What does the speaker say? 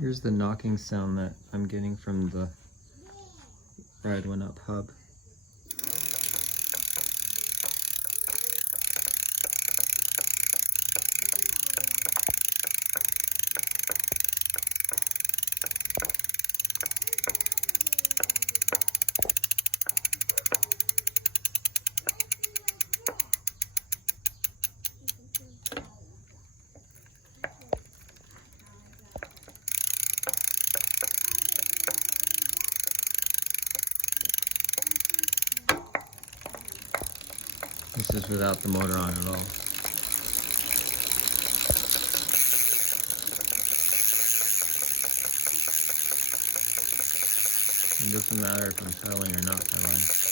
Here's the knocking sound that I'm getting from the Ride1Up hub. This is without the motor on at all. It doesn't matter if I'm pedaling or not pedaling.